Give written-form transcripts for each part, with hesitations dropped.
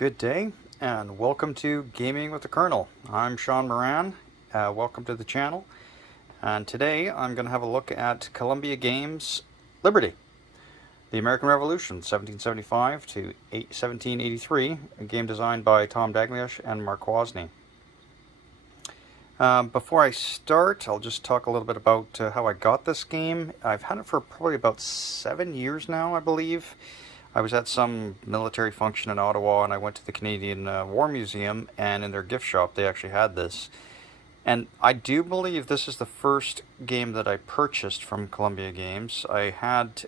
Good day, and welcome to Gaming with the Colonel. I'm Sean Moran. Welcome to the channel. And today I'm going to have a look at Columbia Games' Liberty, the American Revolution, 1775 to 1783, a game designed by Tom Dagliash and Mark Wozny. Before I start, I'll just talk a little bit about how I got this game. I've had it for probably about 7 years now, I believe. I was at some military function in Ottawa, and I went to the Canadian War Museum, and in their gift shop they actually had this. And I do believe this is the first game that I purchased from Columbia Games. I had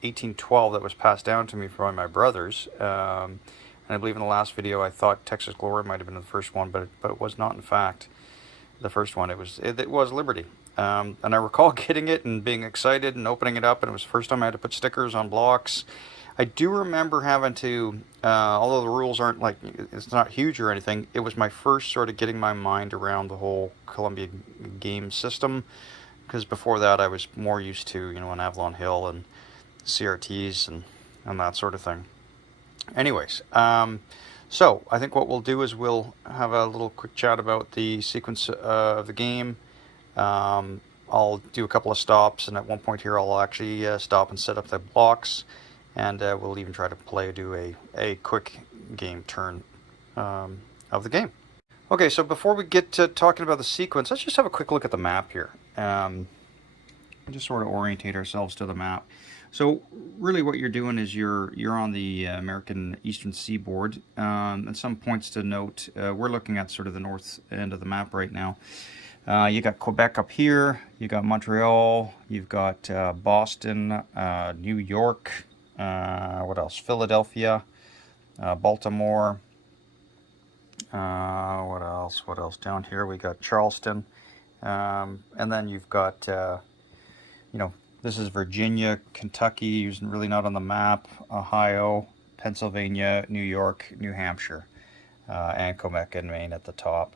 1812 that was passed down to me from my brothers. And I believe in the last video I thought Texas Glory might have been the first one, but it was not, in fact, the first one. It was Liberty. And I recall getting it and being excited and opening it up, and it was the first time I had to put stickers on blocks. I do remember having to, although the rules aren't like, it's not huge or anything, it was my first sort of getting my mind around the whole Columbia game system, because before that I was more used to, an Avalon Hill and CRTs and that sort of thing. Anyways, so I think what we'll do is we'll have a little quick chat about the sequence of the game. I'll do a couple of stops, and at one point here I'll actually stop and set up the blocks. And we'll even try to do a quick game turn of the game. Okay, so before we get to talking about the sequence, let's just have a quick look at the map here. Just sort of orientate ourselves to the map. So really what you're doing is you're on the American Eastern Seaboard. And some points to note, we're looking at sort of the north end of the map right now. You got Quebec up here, you got Montreal, you've got Boston, New York, what else? Philadelphia, Baltimore. What else? What else? Down here we got Charleston, and then you've got, this is Virginia, Kentucky, really not on the map. Ohio, Pennsylvania, New York, New Hampshire, and Quebec and Maine at the top.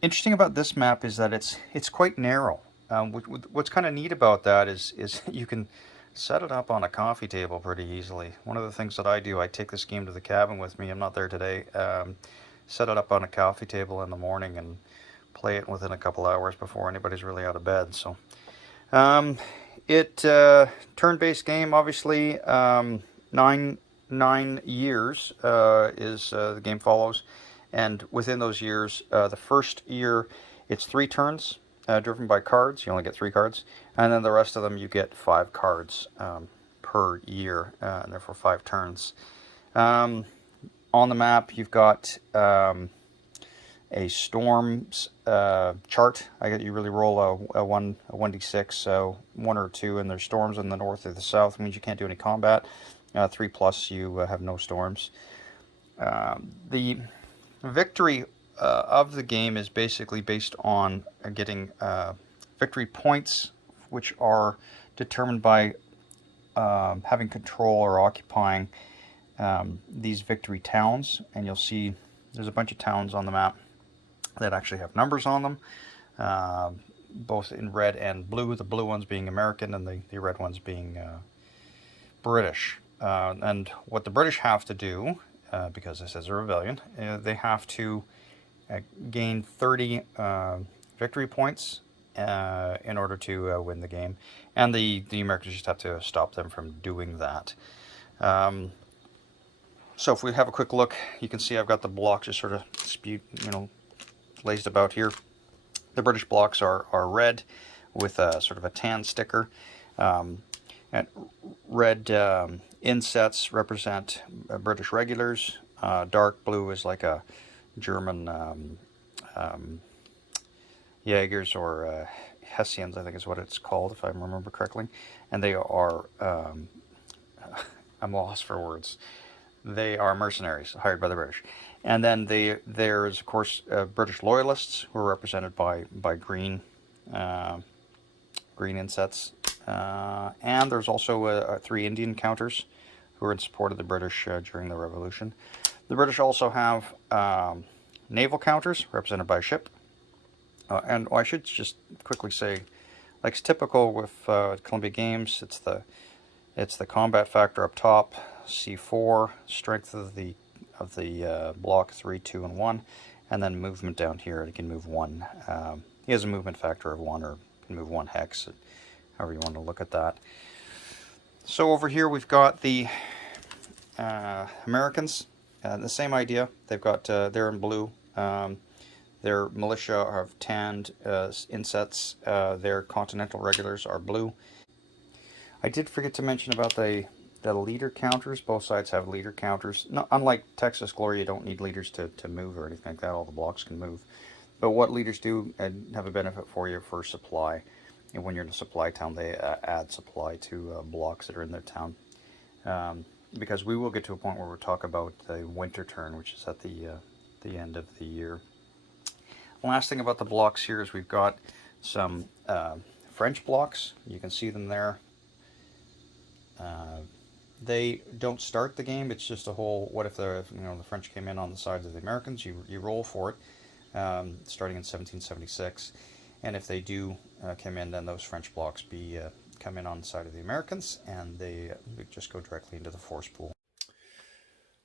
Interesting about this map is that it's quite narrow. What's kind of neat about that is you can set it up on a coffee table pretty easily. One of the things that I do, I take this game to the cabin with me. I'm not there today. Set it up on a coffee table in the morning and play it within a couple hours before anybody's really out of bed. So, turn-based game, obviously. 9 years is the game follows, and within those years, the first year it's 3 turns. Driven by cards. You only get 3 cards, and then the rest of them you get 5 cards per year, and therefore 5 turns. On the map you've got a storms chart. You really roll a 1d6, so 1 or 2, and there's storms in the north or the south. It means you can't do any combat. 3+ you have no storms. The victory of the game is basically based on getting victory points, which are determined by having control or occupying these victory towns. And you'll see there's a bunch of towns on the map that actually have numbers on them, both in red and blue, the blue ones being American and the red ones being British. And what the British have to do, because this is a rebellion, they have to gain 30 victory points in order to win the game, and the Americans just have to stop them from doing that. So if we have a quick look, you can see I've got the blocks just sort of lazed about here. The British blocks are red with a sort of a tan sticker, and red insets represent British regulars. Dark blue is like a German Jaegers or Hessians, I think is what it's called, if I remember correctly. And they are, I'm lost for words. They are mercenaries hired by the British. And then there's, of course, British loyalists who are represented by green insets. And there's also 3 Indian counters who are in support of the British during the Revolution. The British also have naval counters represented by a ship. And I should just quickly say, like it's typical with Columbia Games, it's the combat factor up top, C4, strength of the of the block 3, 2, and 1, and then movement down here. It can move 1. He has a movement factor of 1, or can move 1 hex, however you want to look at that. So over here we've got the Americans. The same idea. They've got they're in blue. Their militia have tanned insets. Their continental regulars are blue. I did forget to mention about the leader counters. Both sides have leader counters. No, unlike Texas Glory, you don't need leaders to move or anything like that. All the blocks can move. But what leaders do have a benefit for you for supply. And when you're in a supply town, they add supply to blocks that are in their town. Because we will get to a point where we'll talk about the winter turn, which is at the end of the year. Last thing about the blocks here is we've got some French blocks. You can see them there. They don't start the game. It's just a whole. What if the French came in on the sides of the Americans? You roll for it, starting in 1776, and if they do come in, then those French blocks come in on the side of the Americans, and they just go directly into the force pool.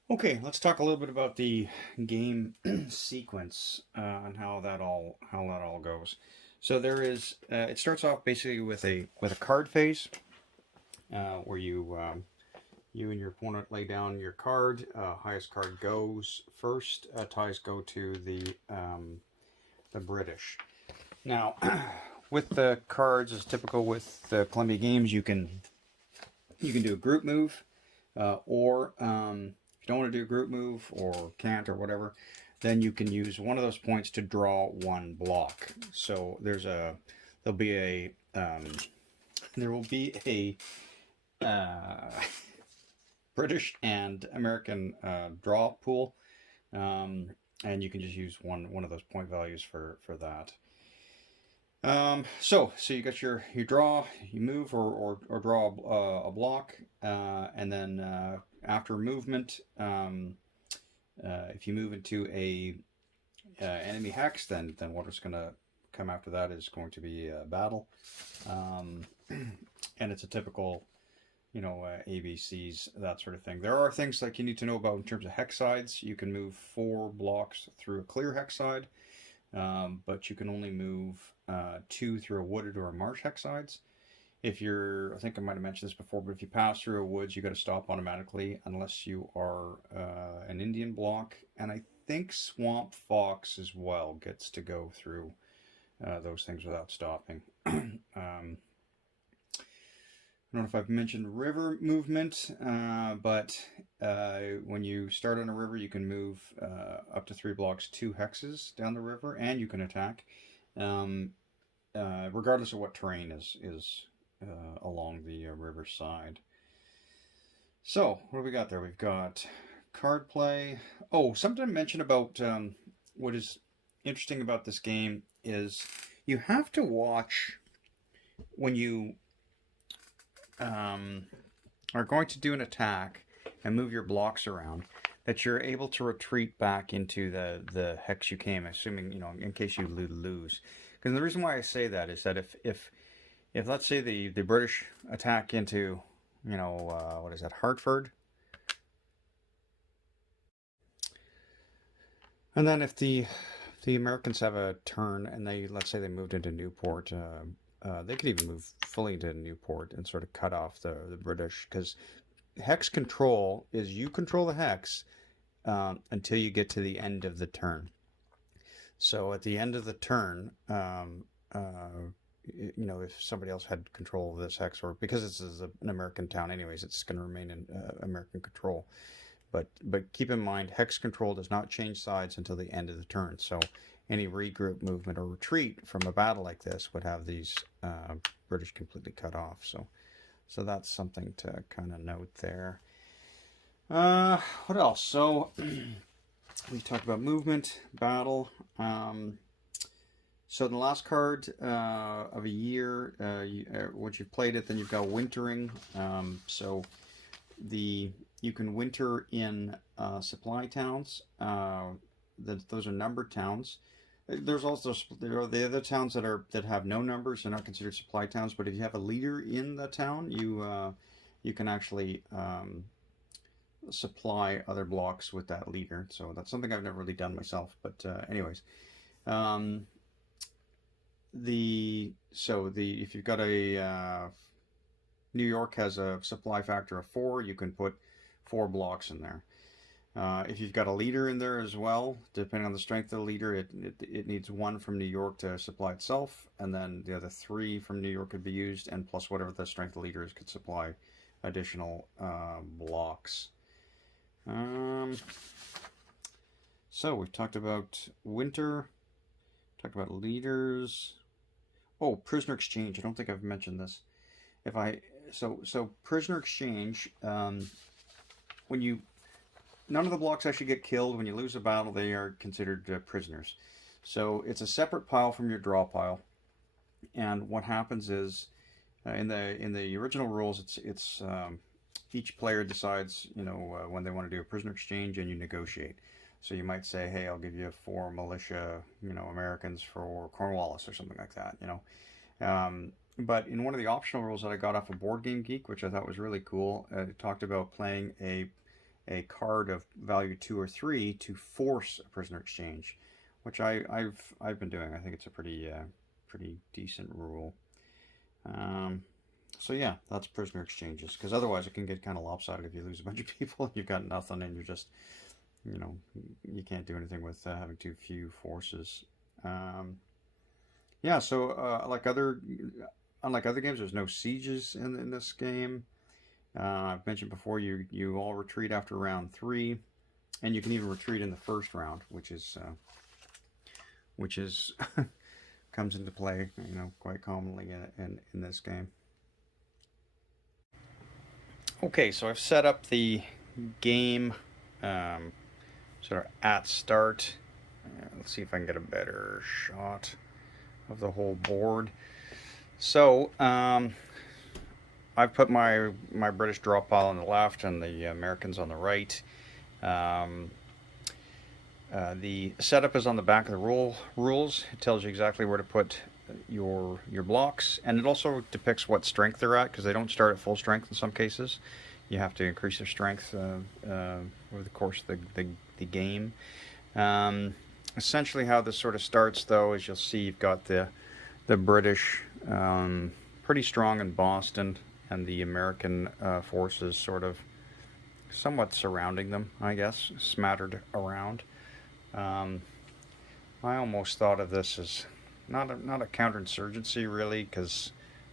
Okay, let's talk a little bit about the game sequence and how that all goes. So there is. It starts off basically with a card phase, where you and your opponent lay down your card. Highest card goes first. Ties go to the British. Now, with the cards, as typical with the Columbia games, you can do a group move, or if you don't want to do a group move or can't or whatever, then you can use one of those points to draw one block. So there will be a British and American draw pool, and you can just use one of those point values for that. So you got you draw, you move or draw a block, and then after movement, if you move into a enemy hex, then what is going to come after that is going to be a battle, and it's a typical ABCs, that sort of thing. There are things like you need to know about in terms of hex sides. You can move 4 blocks through a clear hex side, but you can only move 2 through a wooded or a marsh hex sides. I think I might have mentioned this before, but if you pass through a woods, you got to stop automatically unless you are an Indian block, and I think Swamp Fox as well gets to go through those things without stopping. I don't know if I've mentioned river movement, but when you start on a river, you can move up to 3 blocks, 2 hexes down the river, and you can attack, regardless of what terrain is along the river side. So, what do we got there? We've got card play. Oh, something to mention about what is interesting about this game is you have to watch when you are going to do an attack and move your blocks around, that you're able to retreat back into the hex you came, assuming, in case you lose. Because the reason why I say that is that if let's say the British attack into, what is that, Hartford, and then if the Americans have a turn and let's say they moved into Newport, they could even move fully into Newport and sort of cut off the British, because hex control is you control the hex until you get to the end of the turn. So at the end of the turn, if somebody else had control of this hex, or because this is an American town anyways, it's going to remain in American control. But keep in mind, hex control does not change sides until the end of the turn. So any regroup, movement, or retreat from a battle like this would have these British completely cut off. So that's something to kind of note there. What else? So we talked about movement, battle. So the last card of a year, once you've played it, then you've got wintering. So you can winter in supply towns. Those are numbered towns. There's also the other towns that have no numbers. They're not considered supply towns. But if you have a leader in the town, you can actually supply other blocks with that leader. So that's something I've never really done myself. But anyways, um, if you've got a New York has a supply factor of 4, you can put 4 blocks in there. If you've got a leader in there as well, depending on the strength of the leader, it needs 1 from New York to supply itself, and then the other 3 from New York could be used, and plus whatever the strength of the leader is could supply additional blocks. So we've talked about winter, talked about leaders. Oh, prisoner exchange. I don't think I've mentioned this. So prisoner exchange. When you None of the blocks actually get killed. When you lose a battle, they are considered prisoners. So it's a separate pile from your draw pile. And what happens is, in the original rules, it's each player decides, when they want to do a prisoner exchange, and you negotiate. So you might say, hey, I'll give you 4 militia, Americans for Cornwallis or something like that, But in one of the optional rules that I got off of Board Game Geek, which I thought was really cool, it talked about playing a card of value 2 or 3 to force a prisoner exchange, which I've been doing. I think it's a pretty decent rule. So yeah, that's prisoner exchanges, because otherwise it can get kind of lopsided if you lose a bunch of people. You've got nothing, and you're just, you can't do anything with having too few forces. Yeah, so unlike other games, there's no sieges in this game. I've mentioned before, you all retreat after round 3, and you can even retreat in the first round, which is comes into play, quite commonly in this game. Okay, so I've set up the game sort of at start. Let's see if I can get a better shot of the whole board. So I've put my British draw pile on the left and the Americans on the right. The setup is on the back of the rules. It tells you exactly where to put your blocks, and it also depicts what strength they're at, because they don't start at full strength in some cases. You have to increase their strength over the course of the game. Essentially how this sort of starts, though, is you'll see you've got the British pretty strong in Boston, and the American forces sort of somewhat surrounding them, I guess, smattered around. I almost thought of this as not a counterinsurgency, really, because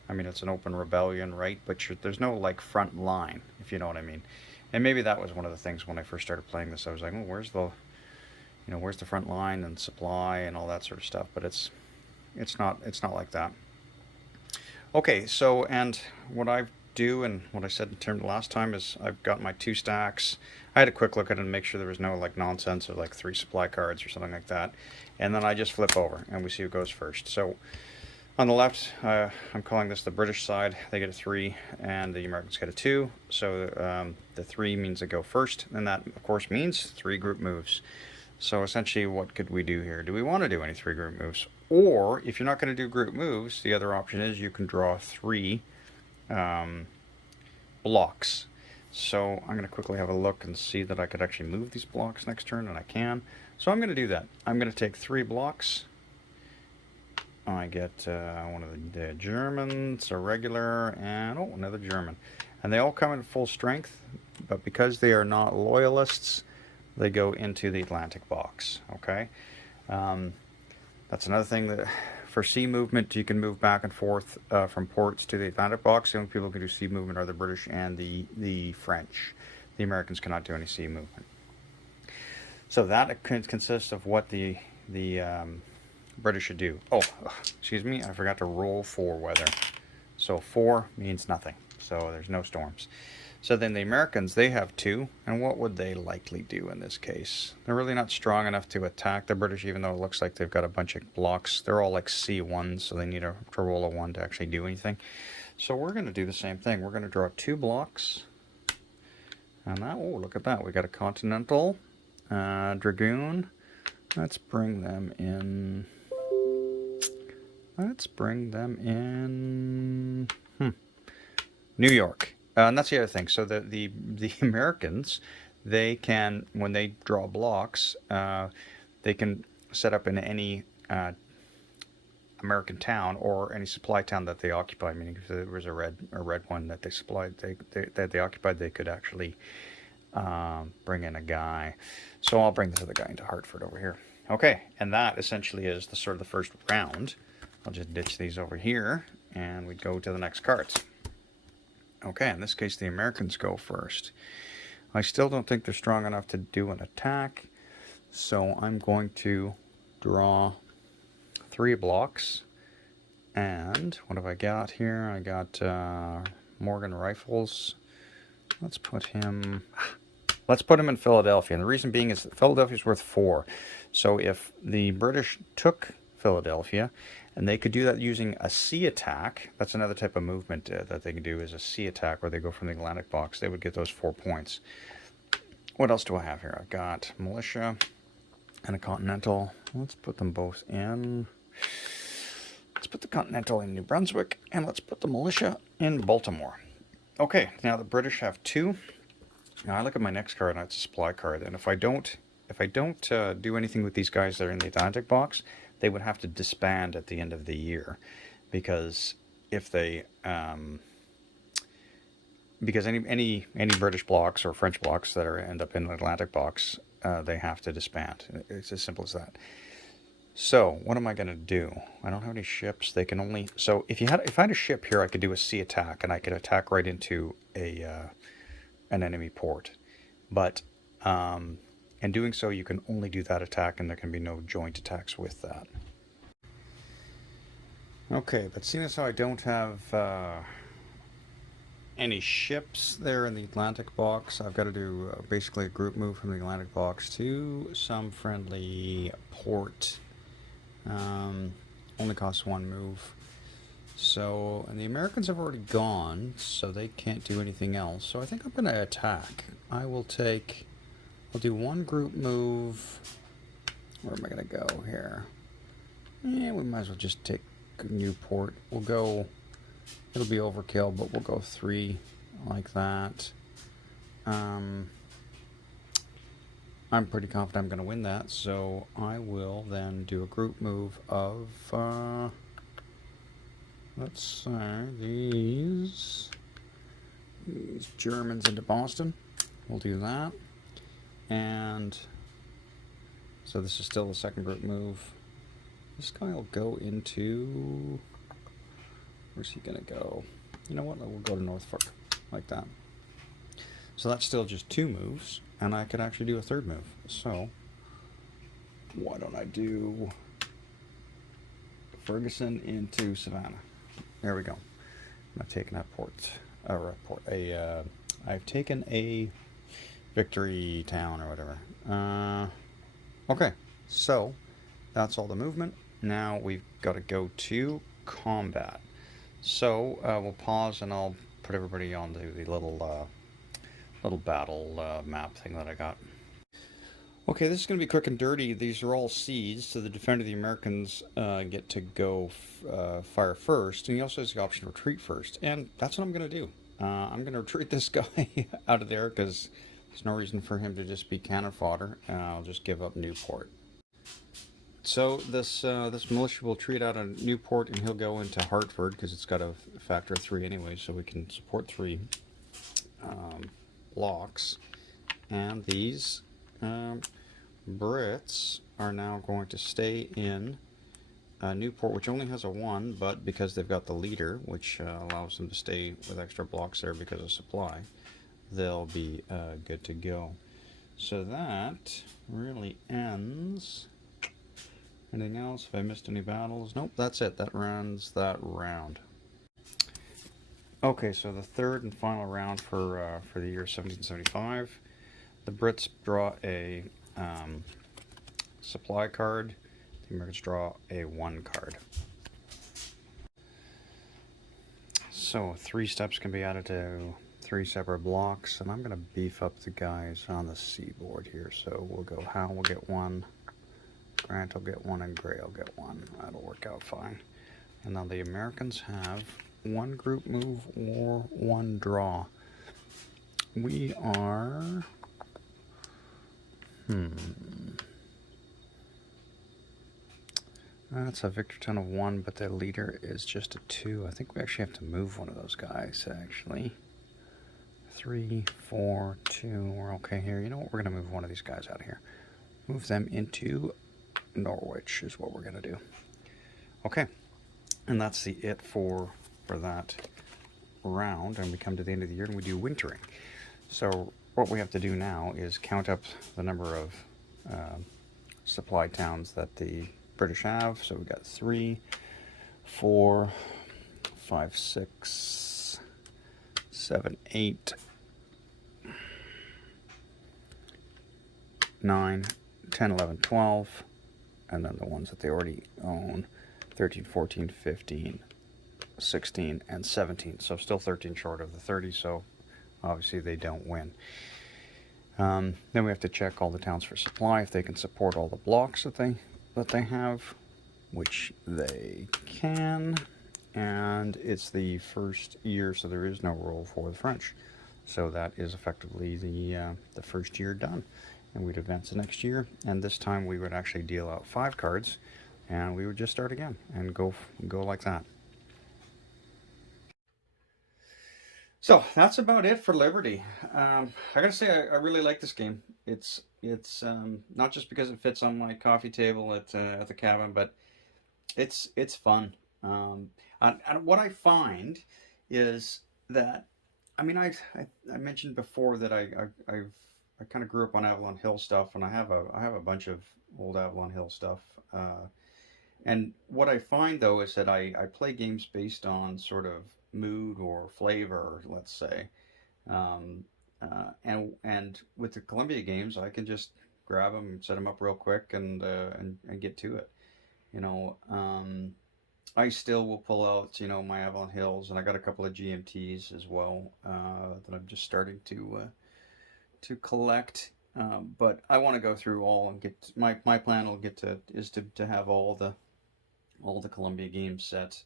it's an open rebellion, right? But there's no front line, if you know what I mean. And maybe that was one of the things when I first started playing this. I was like, well, where's the front line and supply and all that sort of stuff? But it's not like that. Okay, so, and what I do, and what I said in terms of last time, is I've got my 2 stacks. I had a quick look at it and make sure there was no nonsense of 3 supply cards or something like that. And then I just flip over and we see who goes first. So on the left, I'm calling this the British side. They get a 3 and the Americans get a 2. So the 3 means they go first, and that of course means 3 group moves. So essentially, what could we do here? Do we want to do any 3 group moves? Or if you're not going to do group moves, the other option is you can draw 3 blocks. So I'm going to quickly have a look and see that I could actually move these blocks next turn, and I can. So I'm going to do that. I'm going to take 3 blocks. I get one of the Germans, a regular, and another German. And they all come in full strength, but because they are not loyalists, they go into the Atlantic box. Okay, that's another thing that for sea movement, you can move back and forth from ports to the Atlantic box. The only people who can do sea movement are the British and the French. The Americans cannot do any sea movement. So that consists of what the British should do. Oh, excuse me, I forgot to roll for weather. So 4 means nothing. So there's no storms. So then the Americans, they have 2, and what would they likely do in this case? They're really not strong enough to attack the British, even though it looks like they've got a bunch of blocks. They're all C1s, so they need to roll a 1 to actually do anything. So we're going to do the same thing. We're going to draw 2 blocks. And that, look at that. We got a Continental, Dragoon. Let's bring them in. New York. And that's the other thing. So the Americans, they can, when they draw blocks, they can set up in any American town or any supply town that they occupy. Meaning, if there was a red one that they supplied, that they occupied, they could actually bring in a guy. So I'll bring this other guy into Hartford over here. Okay, and that essentially is the sort of the first round. I'll just ditch these over here, and we go to the next cards. Okay, in this case, the Americans go first. I still don't think they're strong enough to do an attack, so I'm going to draw 3 blocks. And what have I got here? I got Morgan Rifles. Let's put him in Philadelphia. And the reason being is that Philadelphia's worth 4. So if the British took Philadelphia, and they could do that using a sea attack, that's another type of movement that they can do, is a sea attack where they go from the Atlantic box. They would get those 4 points. What else do I have here? I've got militia and a Continental. Let's put them both in. Let's put the Continental in New Brunswick, and let's put the militia in Baltimore. Okay, now the British have 2. Now I look at my next card, and it's a supply card. And if I don't do anything with these guys that are in the Atlantic box, they would have to disband at the end of the year, because if they because any British blocks or French blocks that end up in the Atlantic box, they have to disband. It's as simple as that. So what am I going to do? I don't have any ships. They can only, so if I had a ship here, I could do a sea attack, and I could attack right into an enemy port. But in doing so, you can only do that attack, and there can be no joint attacks with that. Okay, but seeing as how I don't have any ships there in the Atlantic box, I've got to do basically a group move from the Atlantic box to some friendly port. Only costs 1 move. So, and the Americans have already gone, so they can't do anything else. So I think I'm going to attack. I'll do 1 group move. Where am I going to go here? We might as well just take Newport. We'll go, it'll be overkill, but we'll go 3 like that. I'm pretty confident I'm going to win that, so I will then do a group move of, let's say, these Germans into Boston. We'll do that. And so this is still the second group move. This guy will go into, where's he going to go? You know what, we'll go to Norfolk, like that. So that's still just 2 moves, and I could actually do a 3rd move. So why don't I do Ferguson into Savannah? There we go. I've taken that I've taken a victory town or whatever. Okay, so that's all the movement. Now we've got to go to combat. So we'll pause, and I'll put everybody on the little battle map thing that I got. Okay, this is going to be quick and dirty. These are all seeds, so the defender, the Americans, get to go fire first, and he also has the option to retreat first, and that's what I'm going to do. I'm going to retreat this guy out of there, because there's no reason for him to just be cannon fodder. I'll just give up Newport. So this militia will retreat out of Newport, and he'll go into Hartford, because it's got a factor of 3 anyway, so we can support 3 blocks. And these Brits are now going to stay in Newport, which only has a 1, but because they've got the leader, which allows them to stay with extra blocks there because of supply, they'll be good to go. So that really ends. Anything else? If I missed any battles? Nope, that's it. That runs that round. Okay, so the 3rd and final round for the year 1775. The Brits draw a supply card. The Americans draw a 1 card. So 3 steps can be added to 3 separate blocks, and I'm going to beef up the guys on the seaboard here. So we'll go Howe will get 1, Grant will get 1, and Gray will get 1. That'll work out fine. And now the Americans have 1 group move or 1 draw. We are That's a victory ton of 1, but the leader is just a 2. I think we actually have to move one of those guys, actually. 3, 4, 2. We're okay here. You know what? We're going to move one of these guys out of here. Move them into Norwich is what we're going to do. Okay. And that's it for that round. And we come to the end of the year and we do wintering. So what we have to do now is count up the number of supply towns that the British have. So we've got 3, 4, 5, 6, 7, 8, 9, 10, 11, 12, and then the ones that they already own, 13, 14, 15, 16, and 17. So still 13 short of the 30, so obviously they don't win. Then we have to check all the towns for supply, if they can support all the blocks that they have, which they can. And it's the first year, so there is no rule for the French. So that is effectively the first year done. And we'd advance the next year, and this time we would actually deal out 5 cards, and we would just start again and go like that. So that's about it for Liberty. I gotta say, I really like this game. It's not just because it fits on my coffee table at the cabin, but it's fun. And what I find is that, I mean, I mentioned before that I kind of grew up on Avalon Hill stuff, and I have a bunch of old Avalon Hill stuff. And what I find though is that I play games based on sort of mood or flavor, let's say. Um, and with the Columbia games, I can just grab them, set them up real quick, and get to it. You know, I still will pull out, my Avalon Hills, and I got a couple of GMTs as well that I'm just starting to collect. But I want to go through all and get my plan will is to have all the Columbia games set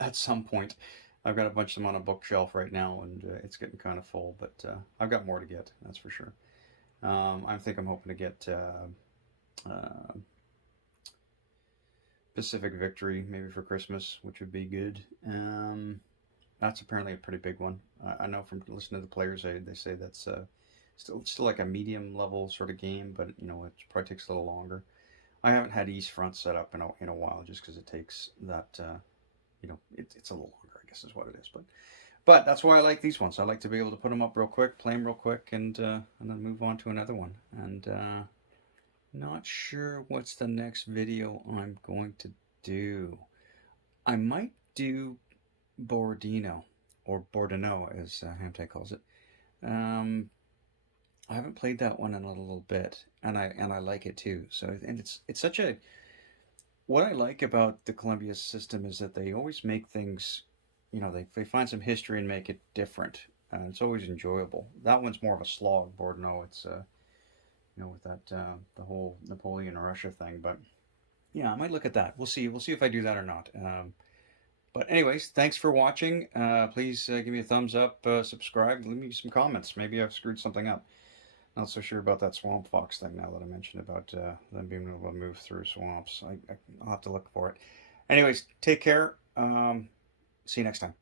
at some point. I've got a bunch of them on a bookshelf right now, and it's getting kind of full. But I've got more to get, that's for sure. I'm hoping to get Pacific Victory maybe for Christmas, which would be good. That's apparently a pretty big one. I know from listening to the players, they say that's still like a medium level sort of game, but it probably takes a little longer. I haven't had East Front set up in a while, just because it takes that. It's a little longer, I guess is what it is. But that's why I like these ones. I like to be able to put them up real quick, play them real quick, and then move on to another one. And not sure what's the next video I'm going to do. I might do Borodino, or Bordeno, as Hamtag calls it. I haven't played that one in a little bit, and I like it too. So, and it's such a, what I like about the Columbia system is that they always make things, they find some history and make it different. It's always enjoyable. That one's more of a slog. Bordeno, it's with that the whole Napoleon Russia thing. But yeah, I might look at that. We'll see. We'll see if I do that or not. But anyways, thanks for watching. Please give me a thumbs up, subscribe, leave me some comments. Maybe I've screwed something up. Not so sure about that swamp fox thing now that I mentioned about them being able to move through swamps. I'll have to look for it. Anyways, take care. See you next time.